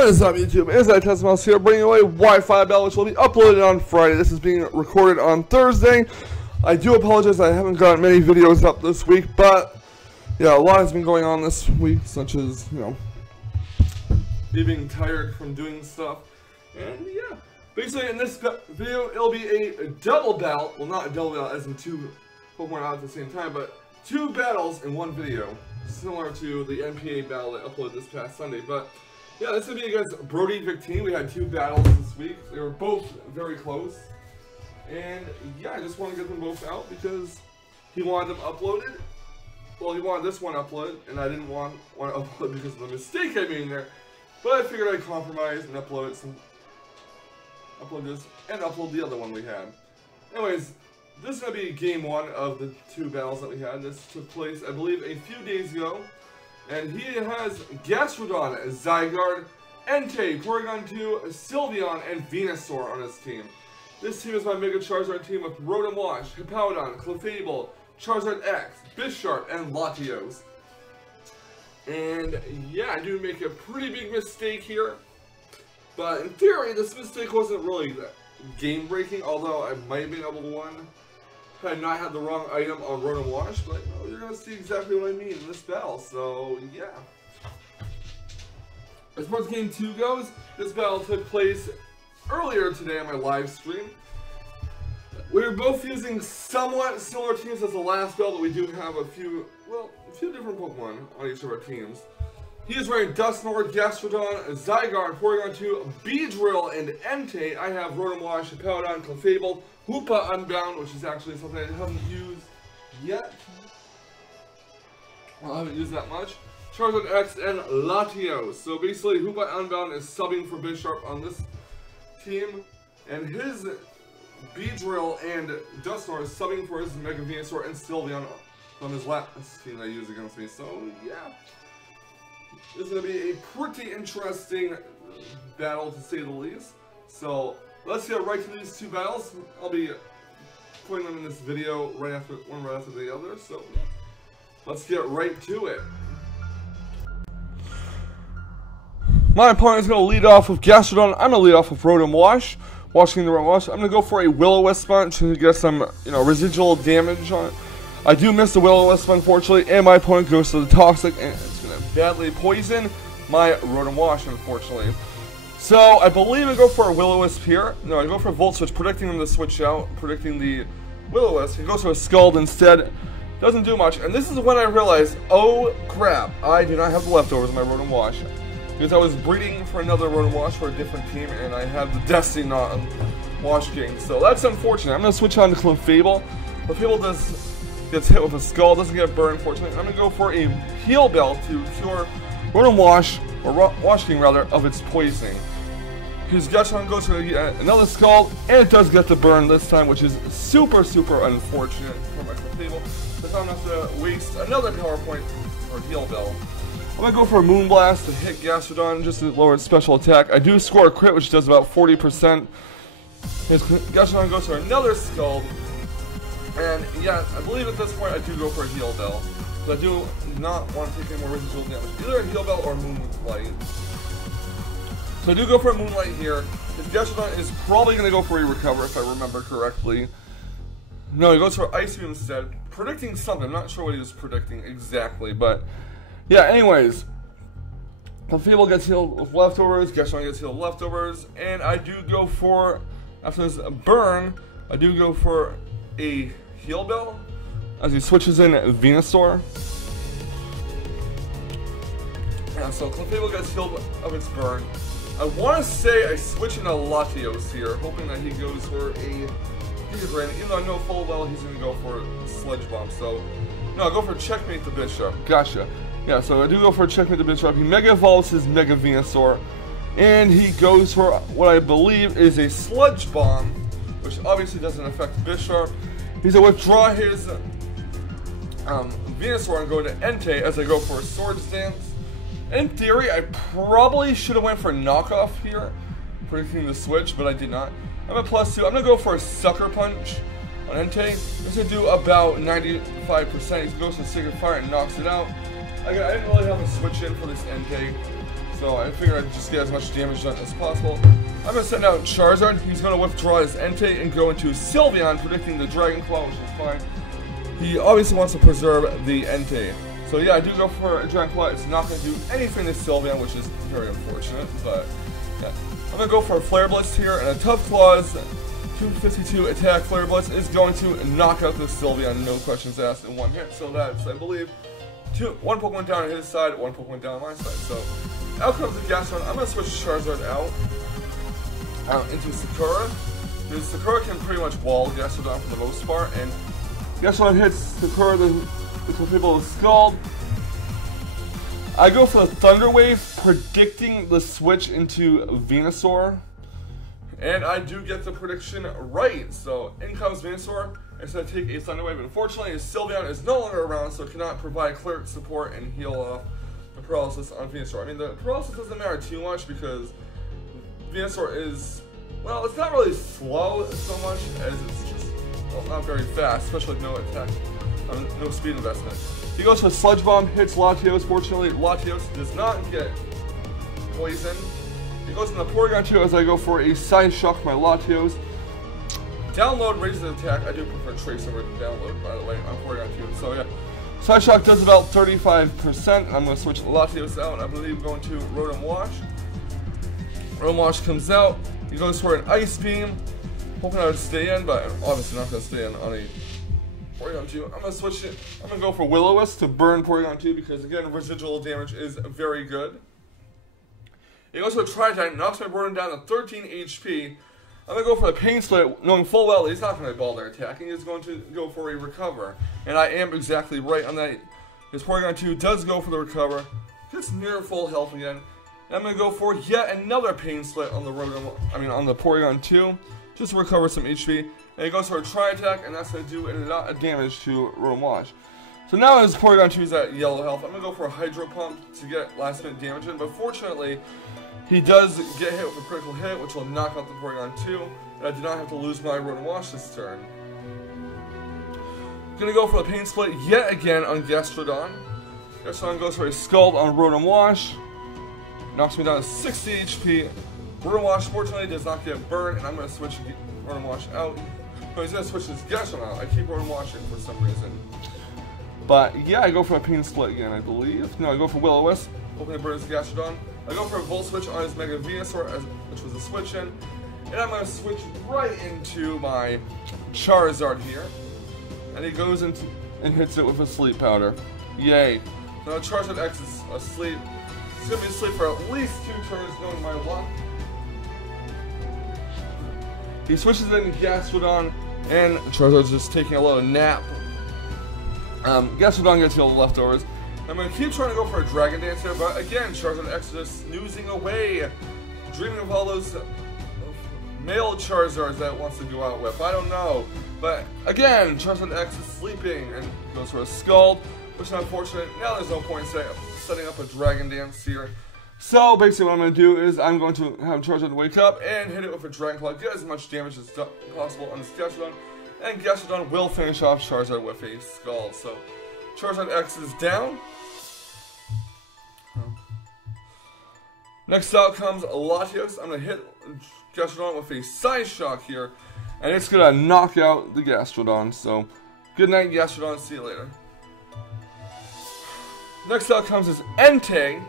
What is up, YouTube? It's Mouse here, bringing away Wi-Fi Bell, which will be uploaded on Friday. This is being recorded on Thursday. I do apologize, I haven't gotten many videos up this week, but yeah, a lot has been going on this week, such as, me being tired from doing stuff. And yeah, basically in this video, it'll be a double battle. Well, not a double battle as in two Pokemon out at the same time, but two battles in one video, similar to the NPA battle that I uploaded this past Sunday. But yeah, this is going to be against Brodie, victini. We had two battles this week. They were both very close. And yeah, I just want to get them both out because he wanted them uploaded. Well, he wanted this one uploaded, and I didn't want to upload because of the mistake I made in there. But I figured I'd compromise and upload this and upload the other one we had. Anyways, this is going to be game one of the two battles that we had. This took place, I believe, a few days ago. And he has Gastrodon, Zygarde, Entei, Porygon 2, Sylveon, and Venusaur on his team. This team is my Mega Charizard team with Rotom Wash, Hippowdon, Clefable, Charizard X, Bisharp, and Latios. And yeah, I do make a pretty big mistake here. But in theory, this mistake wasn't really game-breaking, although I might have been able to win had I not had the wrong item on Rotom Wash, but you're going to see exactly what I mean in this battle, so yeah. As far as game 2 goes, this battle took place earlier today on my live stream. We were both using somewhat similar teams as the last battle, but we do have a few different Pokemon on each of our teams. He is wearing Dusknoir, Gastrodon, Zygarde, Porygon 2, Beedrill, and Entei. I have Rotom Wash, Hippowdon, Clefable, Hoopa Unbound, which is actually something I haven't used yet. Well, I haven't used that much. Charizard X and Latios. So basically, Hoopa Unbound is subbing for Bisharp on this team, and his Beedrill and Dusknoir is subbing for his Mega Venusaur and Sylveon on his last team that I used against me. So yeah. This is going to be a pretty interesting battle, to say the least. So, let's get right to these two battles. I'll be putting them in this video right after the other. So, let's get right to it. My opponent is going to lead off with Gastrodon. I'm going to lead off with Rotom Wash. Washing the Rotom Wash. I'm going to go for a Will-O-Wisp Sponge to get some, residual damage on it. I do miss the Will-O-Wisp, unfortunately, and my opponent goes to the Toxic, and badly poison my Rotom Wash, unfortunately. So, I believe I go for a Will-O-Wisp here. No, I go for a Volt Switch, predicting him to switch out, predicting the Will-O-Wisp. He goes for a Scald instead. Doesn't do much. And this is when I realized, oh crap, I do not have the leftovers in my Rotom Wash. Because I was breeding for another Rotom Wash for a different team, and I have the Destiny Knot on Washgang. So, that's unfortunate. I'm going to switch on to Clefable. Clefable gets hit with a Skull, doesn't get burned, unfortunately. I'm going to go for a Heal Bell to cure Rotom Wash, or Washgang rather, of its poisoning. His Gastrodon goes for another Skull, and it does get the burn this time, which is super, super unfortunate for my Clefable. So I'm going to have to waste another Power Point or Heal Bell. I'm going to go for a Moonblast to hit Gastrodon just to lower its special attack. I do score a crit, which does about 40%. His Gastrodon goes for another Skull. And yeah, I believe at this point I do go for a Heal Bell. But I do not want to take any more residual damage. Either a Heal Bell or Moonlight. So I do go for a Moonlight here. His Gastrodon is probably going to go for a Recover if I remember correctly. No, he goes for Ice Beam instead. Predicting something. I'm not sure what he was predicting exactly. But yeah, anyways. Clefable gets healed with leftovers. Gastrodon gets healed with leftovers. And I do go for, after this burn, I do go for a Heal Bell as he switches in Venusaur. Yeah, so Clefable gets healed of its burn. I want to say I switch into Latios here, hoping that he goes for a Giga, even though I know full well he's going to go for Sledge Bomb. So, no, I go for Checkmate the Bisharp. Gotcha. Yeah, so I do go for Checkmate the Bisharp. He Mega Evolves his Mega Venusaur, and he goes for what I believe is a Sludge Bomb, which obviously doesn't affect Bisharp. He's going to withdraw his Venusaur and go to Entei as I go for a Swords Dance. In theory, I probably should have went for a knockoff here, predicting the switch, but I did not. I'm at +2. I'm going to go for a Sucker Punch on Entei. This will do about 95%. He goes to Sacred Fire and knocks it out. I didn't really have a switch in for this Entei, so I figured I'd just get as much damage done as possible. I'm going to send out Charizard. He's going to withdraw his Entei and go into Sylveon, predicting the Dragon Claw, which is fine. He obviously wants to preserve the Entei. So yeah, I do go for a Dragon Claw. It's not going to do anything to Sylveon, which is very unfortunate, but yeah. I'm going to go for a Flare Blitz here, and a Tough Claws 252 attack Flare Blitz is going to knock out the Sylveon, no questions asked, in one hit. So that's, I believe, one Pokemon down on his side, one Pokemon down on my side. So out comes the Gastrodon. I'm going to switch Charizard out into Sakura. Because Sakura can pretty much wall Gastrodon for the most part, and Gastrodon hits Sakura, the Clefable with Scald. I go for the Thunder Wave, predicting the switch into Venusaur. And I do get the prediction right. So in comes Venusaur. I said take a Thunder Wave. Unfortunately, Sylveon is no longer around, so it cannot provide clear support and heal off the paralysis on Venusaur. I mean, the paralysis doesn't matter too much because Venusaur is, well, it's not really slow so much as it's just, well, not very fast, especially with no attack, no speed investment. He goes for Sludge Bomb, hits Latios. Fortunately, Latios does not get poisoned. He goes in the Porygon 2 as I go for a Side Shock my Latios. Download raises the attack. I do prefer Trace over Download, by the way, on Porygon 2. So yeah, Side Shock does about 35%. I'm going to switch Latios out, and I believe going to Rotom Wash. Rotom Wash comes out. He goes for an Ice Beam, hoping I would stay in, but I'm obviously not going to stay in on a Porygon 2. I'm going to switch it. I'm going to go for Will-O-Wisp to burn Porygon 2 because, again, residual damage is very good. He goes for a Tri-Attack, knocks my Brodie down to 13 HP. I'm going to go for a Pain Split, knowing full well he's not going to ball their attacking. He's going to go for a Recover. And I am exactly right on that. His Porygon 2 does go for the Recover. Gets near full health again. And I'm going to go for yet another Pain Split on the on the Porygon 2. Just to recover some HP. And he goes for a Tri-Attack, and that's going to do a lot of damage to Rotom Wash. So now his Porygon 2 is at yellow health. I'm going to go for a Hydro Pump to get last minute damage in. But fortunately, he does get hit with a critical hit, which will knock out the Porygon 2. And I do not have to lose my Rotom Wash this turn. I'm going to go for the Pain Split yet again on Gastrodon. Gastrodon goes for a Scald on Rotom Wash. Knocks me down to 60 HP. Rotom Wash, fortunately, does not get burned, and I'm going to switch Rotom Wash out. No, he's going to switch his Gastrodon out. I keep Rotom Washing for some reason. But yeah, I go for a Pain Split again, I believe. No, I go for Will-O-Wisp, hoping to burn his Gastrodon. I go for a Volt Switch on his Mega Venusaur, which was a switch in. And I'm going to switch right into my Charizard here. And he goes into and hits it with a Sleep Powder. Yay. Now Charizard X is asleep. It's going to be asleep for at least 2 turns, knowing my luck. He switches in Gastrodon, and Charizard's just taking a little nap. Gastrodon gets all the leftovers. I'm going to keep trying to go for a Dragon Dance here, but again, Charizard X is just snoozing away, dreaming of all those male Charizards that it wants to go out with. I don't know. But again, Charizard X is sleeping and goes for a Scald, which is unfortunate. Now there's no point in setting up a Dragon Dance here. So basically what I'm going to do is I'm going to have Charizard wake up and hit it with a Dragon Claw, get as much damage as possible on this Gastrodon, and Gastrodon will finish off Charizard with a Scald. So Charizard X is down. Next out comes Latios. I'm going to hit Gastrodon with a Side Shock here, and it's going to knock out the Gastrodon. So good night, Gastrodon. See you later. Next out comes his Entei.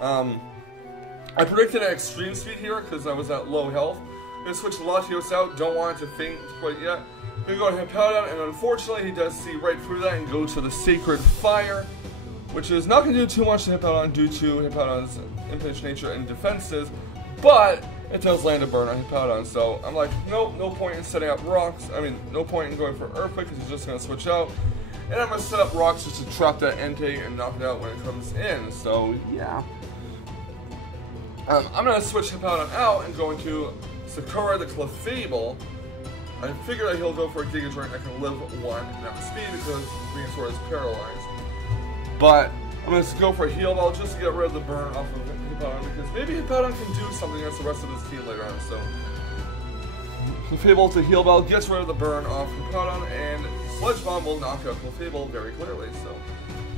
I predicted an Extreme Speed here because I was at low health. I'm going to switch Latios out. Don't want it to faint quite yet. I'm going to go to Hippowdon, and unfortunately he does see right through that and go to the Sacred Fire, which is not going to do too much to Hippowdon due to Hippowdon's impinged nature and defenses, but it does land a burn on Hippowdon. So I'm like, nope, no point in setting up rocks. I mean, no point in going for Earthquake because he's just going to switch out. And I'm going to set up rocks just to trap that Entei and knock it out when it comes in. So yeah. I'm going to switch Hippowdon out and go into Sakura the Clefable. I figure that he'll go for a Giga Drain. I can live 1 now speed because Venusaur is paralyzed. But I'm going to go for a Heal Ball just to get rid of the burn off of Hippowdon because maybe Hippowdon can do something against the rest of his team later on. So Clefable to Heal Ball gets rid of the burn off Hippowdon, and Sludge Bomb will knock out Clefable very clearly. So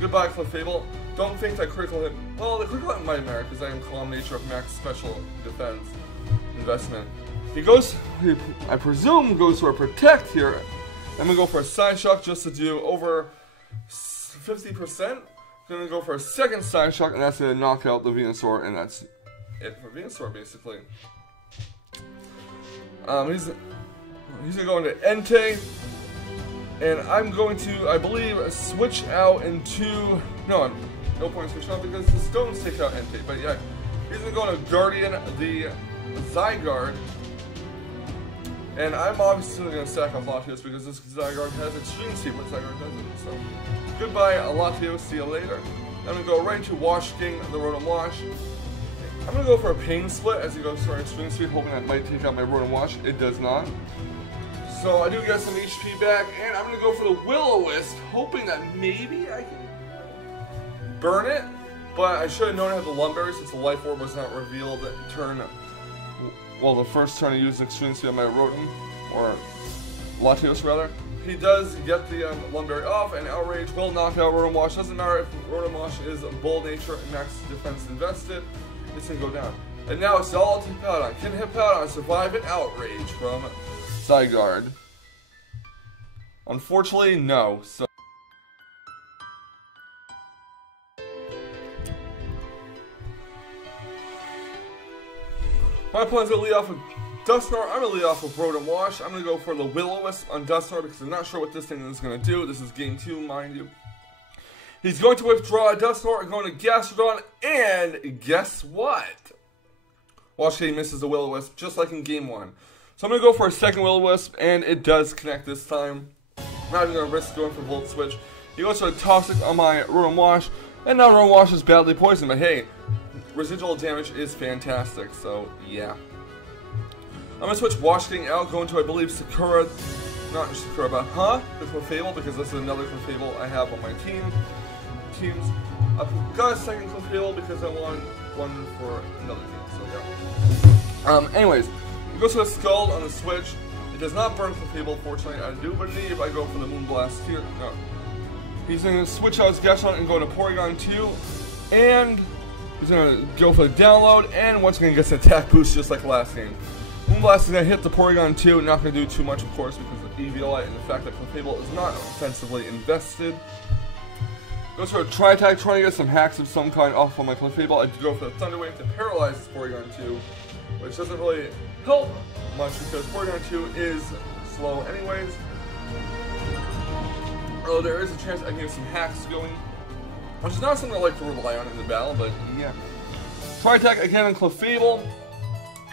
Goodbye, Clefable. Don't think that critical hit. Well, the critical hit might matter because I am calm nature of max special defense investment. He goes, I presume, goes for a protect here. I'm gonna go for a side shock just to do over 50%. Gonna go for a second side shock, and that's gonna knock out the Venusaur, and that's it for Venusaur basically. He's gonna go into Entei. And I'm going to, I believe, switch out into... No point switch out because the stones take out Entei. But yeah, he's going to go into Guardian, the Zygarde. And I'm obviously going to stack off Latios because this Zygarde has Extreme Speed, but Zygarde doesn't. So, goodbye, Latios. See you later. I'm going to go right into Washgang, the Rotom Wash. I'm going to go for a Pain Split as he goes for Extreme Speed, hoping that might take out my Rotom Wash. It does not. So I do get some HP back, and I'm going to go for the Will-O-Wisp, hoping that maybe I can burn it, but I should have known I had the Lumberry since the Life Orb was not revealed turn, well, the first turn I used Extreme Speed on my Rotom, or Latios rather. He does get the Lumberry off, and Outrage will knock out Rotom Wash. Doesn't matter if Rotom Wash is Bold Nature and Max Defense invested, it's going to go down. And now it's all to Hippowdon. Can Hippowdon survive an Outrage from Zygarde? Unfortunately, no. So my plan's gonna lead off with Dusknoir. I'm gonna lead off with Rotom Wash. I'm gonna go for the Will-O-Wisp on Dusknoir because I'm not sure what this thing is gonna do. This is game 2, mind you. He's going to withdraw a Dusknoir, going to Gastrodon, and guess what? Washgang misses the Will-O-Wisp, just like in game 1. So I'm going to go for a second Will-O-Wisp, and it does connect this time. I'm not even going to risk going for Volt Switch. He goes for a Toxic on my Rotom Wash, and now Rotom Wash is badly poisoned, but hey, residual damage is fantastic, so yeah. I'm going to switch Washgang out, going to, I believe, Sakura, not Sakura, but the Clefable, because this is another Clefable I have on my teams. I've got a second Clefable because I want one for another team, so yeah. Anyways. It goes to a Scald on the switch. It does not burn Clefable, fortunately. I do believe I go for the Moonblast here. No. He's going to switch out his Gastrodon and go to Porygon 2. And he's going to go for the download. And once again gets an attack boost just like last game. Moonblast is going to hit the Porygon 2. Not going to do too much, of course, because of Eviolite and the fact that Clefable is not offensively invested. Goes for a Tri-Attack, trying to get some hacks of some kind off on my Clefable. I do go for the Thunder Wave to paralyze this Porygon 2, which doesn't really help much because Porygon 2 is slow anyways. Although there is a chance I can get some hacks going, which is not something I like to rely on in the battle, but yeah. Tri-Attack again on Clefable,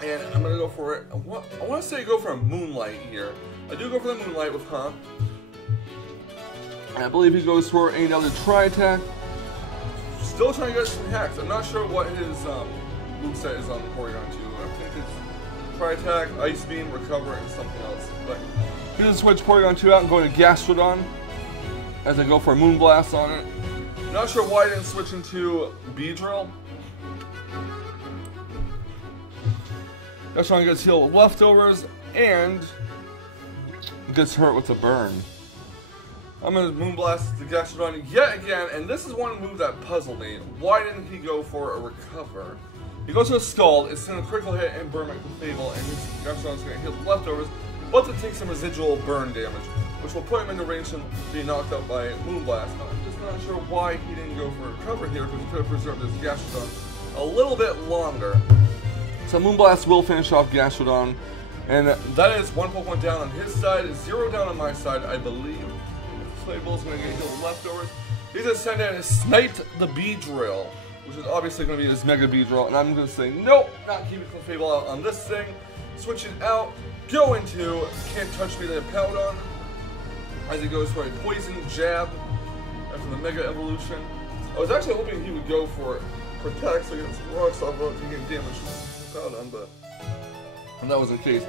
and I'm going to go for it. I want to say go for a Moonlight here. I do go for the Moonlight with and I believe he goes for another Tri-Attack. Still trying to get some hacks. I'm not sure what his moveset is on the Porygon 2. I think it's Tri-Attack, Ice Beam, Recover, and something else. But he's going to switch Porygon 2 out and go to Gastrodon as I go for a Moonblast on it. Not sure why I didn't switch into Beedrill. Gastrodon gets healed with leftovers and gets hurt with a burn. I'm going to Moonblast the Gastrodon yet again, and this is one move that puzzled me. Why didn't he go for a Recover? He goes to a Scald, it's going to critical hit and burn my Clefable, and his Gastrodon's going to heal the leftovers, but to take some residual burn damage, which will put him into range to be knocked out by Moonblast. I'm just not sure why he didn't go for a Recover here, because he could have preserved his Gastrodon a little bit longer. So Moonblast will finish off Gastrodon, and that is 1 Pokemon down on his side, 0 down on my side, I believe. Clefable is going to get healed with leftovers. He's going to send in and snipe the Beedrill, which is obviously going to be his Mega Beedrill, and I'm going to say, nope, not keeping Clefable out on this thing. Switch it out, go into Can't Touch Me the Hippowdon, as he goes for a Poison Jab after the Mega Evolution. I was actually hoping he would go for Protect so he gets some rocks off of it to get damage from Hippowdon, but that wasn't the case.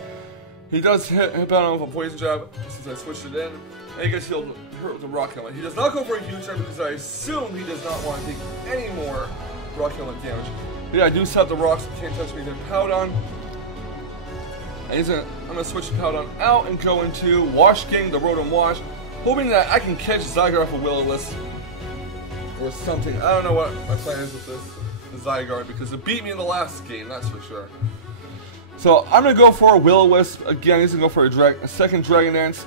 He does hit Hippowdon with a Poison Jab since I switched it in. And he gets healed hurt with a Rock Helmet. He does not go for a huge turn because I assume he does not want to take any more Rock Helmet damage. But yeah, I do set the rocks, Can't Touch Me, then Hippowdon. And I'm going to switch Hippowdon out and go into Washgang, the Rotom Wash, hoping that I can catch Zygarde off a Will-O-Wisp. or something. I don't know what my plan is with this Zygarde because it beat me in the last game, that's for sure. So I'm going to go for a Will-O-Wisp. Again, he's going to go for a second Dragon Dance.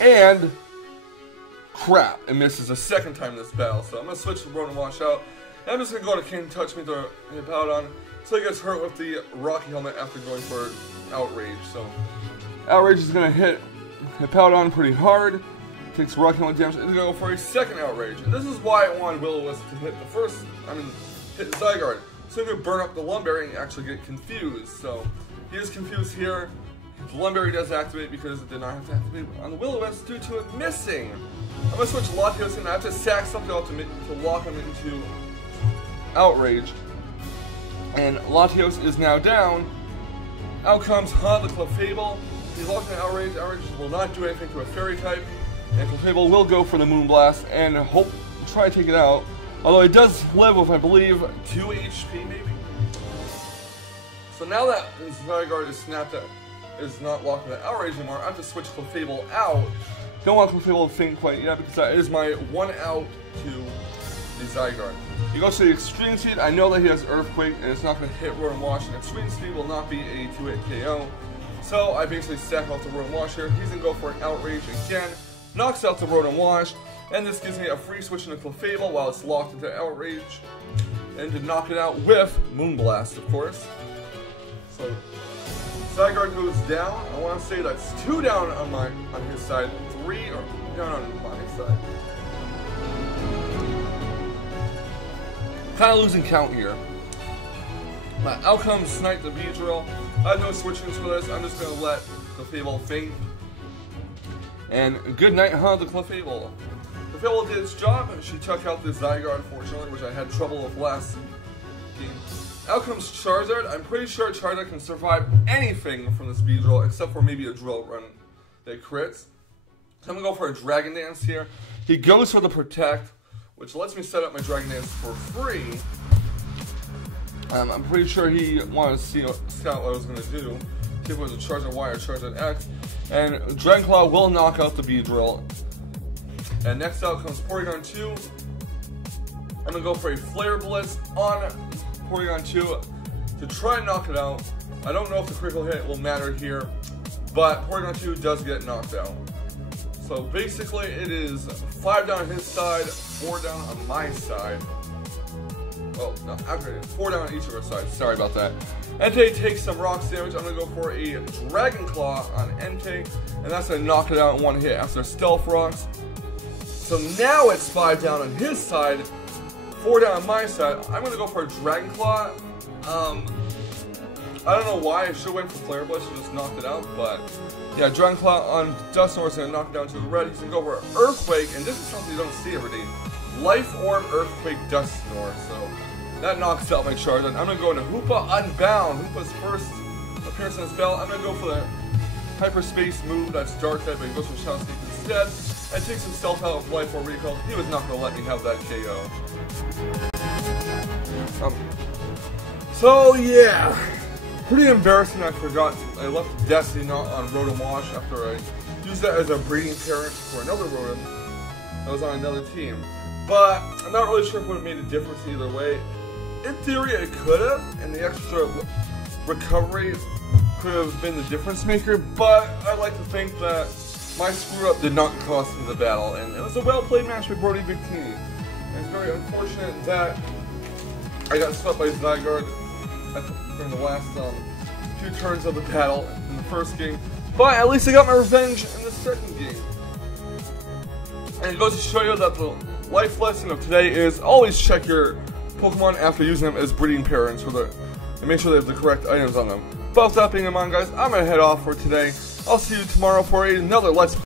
And crap, it misses a second time in this battle. So I'm going to switch the Rotom Wash out. And I'm just going to go to King Touch Me to hit Powdon. So he gets hurt with the Rocky Helmet after going for Outrage. So Outrage is going to hit Powdon pretty hard. Takes Rocky Helmet damage. And he's going to go for a second Outrage. And this is why I wanted Will-O-Wisp to hit hit Zygarde. So he could burn up the Lumberry and actually get confused. So he is confused here. The Lumberry does activate because it did not have to activate on the Will-O-Wisp due to it missing. I'm going to switch Latios in. I have to sack something out to lock him into Outrage. And Latios is now down. Out comes the Clefable. He's locked in Outrage. Outrage will not do anything to a Fairy type. And Clefable will go for the Moonblast and try to take it out. Although it does live with, I believe, 2 HP maybe. So now that Zygarde is snapped out, is not locked in the Outrage anymore, I have to switch Clefable out. Don't want Clefable to faint quite yet because that is my 1 out to the Zygarde. He goes to the Extreme Speed. I know that he has Earthquake and it's not going to hit Rotom Wash, and Extreme Speed will not be a 2-hit KO. So I basically sack off the Rotom Wash here. He's going to go for an Outrage again. Knocks out the Rotom Wash. And this gives me a free switch into Clefable while it's locked into Outrage. And to knock it out with Moonblast, of course. So Zygarde goes down. I want to say that's 2 down on his side, 3 down on my side. Kind of losing count here. But out comes Snipe the Beedrill. I have no switch-ins for this. I'm just going to let Clefable faint. And good night, the Clefable. Clefable did its job. She took out the Zygarde, fortunately, which I had trouble with last game. Out comes Charizard. I'm pretty sure Charizard can survive anything from this Beedrill, except for maybe a Drill Run that crits. So I'm going to go for a Dragon Dance here. He goes for the Protect, which lets me set up my Dragon Dance for free. I'm pretty sure he wanted to scout what I was going to do. See if it was a Charizard Y or Charizard X. And Dragon Claw will knock out the Beedrill. And next out comes Porygon 2. I'm going to go for a Flare Blitz on Porygon 2 to try and knock it out. I don't know if the critical hit will matter here, but Porygon 2 does get knocked out. So basically it is 5 down on his side, 4 down on my side. Oh, no, actually 4 down on each of our sides. Sorry about that. Entei takes some rocks damage. I'm going to go for a Dragon Claw on Entei, and that's going to knock it out in 1 hit after Stealth Rocks. So now it's 5 down on his side, 4 down on my side. I'm going to go for a Dragon Claw. I don't know why. I should have went for Flare Blitz and just knocked it out, but yeah, Dragon Claw on Dusknoir is going to knock it down to the red. He's going to go for Earthquake, and this is something you don't see every day. Life Orb, Earthquake, Dusknoir. So that knocks out my Charizard. I'm going to go into Hoopa Unbound. Hoopa's first appearance in this battle. I'm going to go for the Hyperspace move. That's Dark type, but he goes for Shadow Sneak instead. And takes himself out with Life Orb Recall. He was not going to let me have that KO. So yeah, pretty embarrassing. I forgot I left Destiny not on Rotom Wash after I used that as a breeding parent for another Rotom that was on another team. But I'm not really sure if it would have made a difference either way. In theory, it could have, and the extra recovery could have been the difference maker. But I'd like to think that my screw up did not cost me the battle, and it was a well played match with Brodie victini. And it's very unfortunate that I got swept by Zygarde during the last 2 turns of the battle in the first game. But at least I got my revenge in the second game. And it goes to show you that the life lesson of today is always check your Pokemon after using them as breeding parents and make sure they have the correct items on them. But with that being in mind, guys, I'm going to head off for today. I'll see you tomorrow for another Let's Play.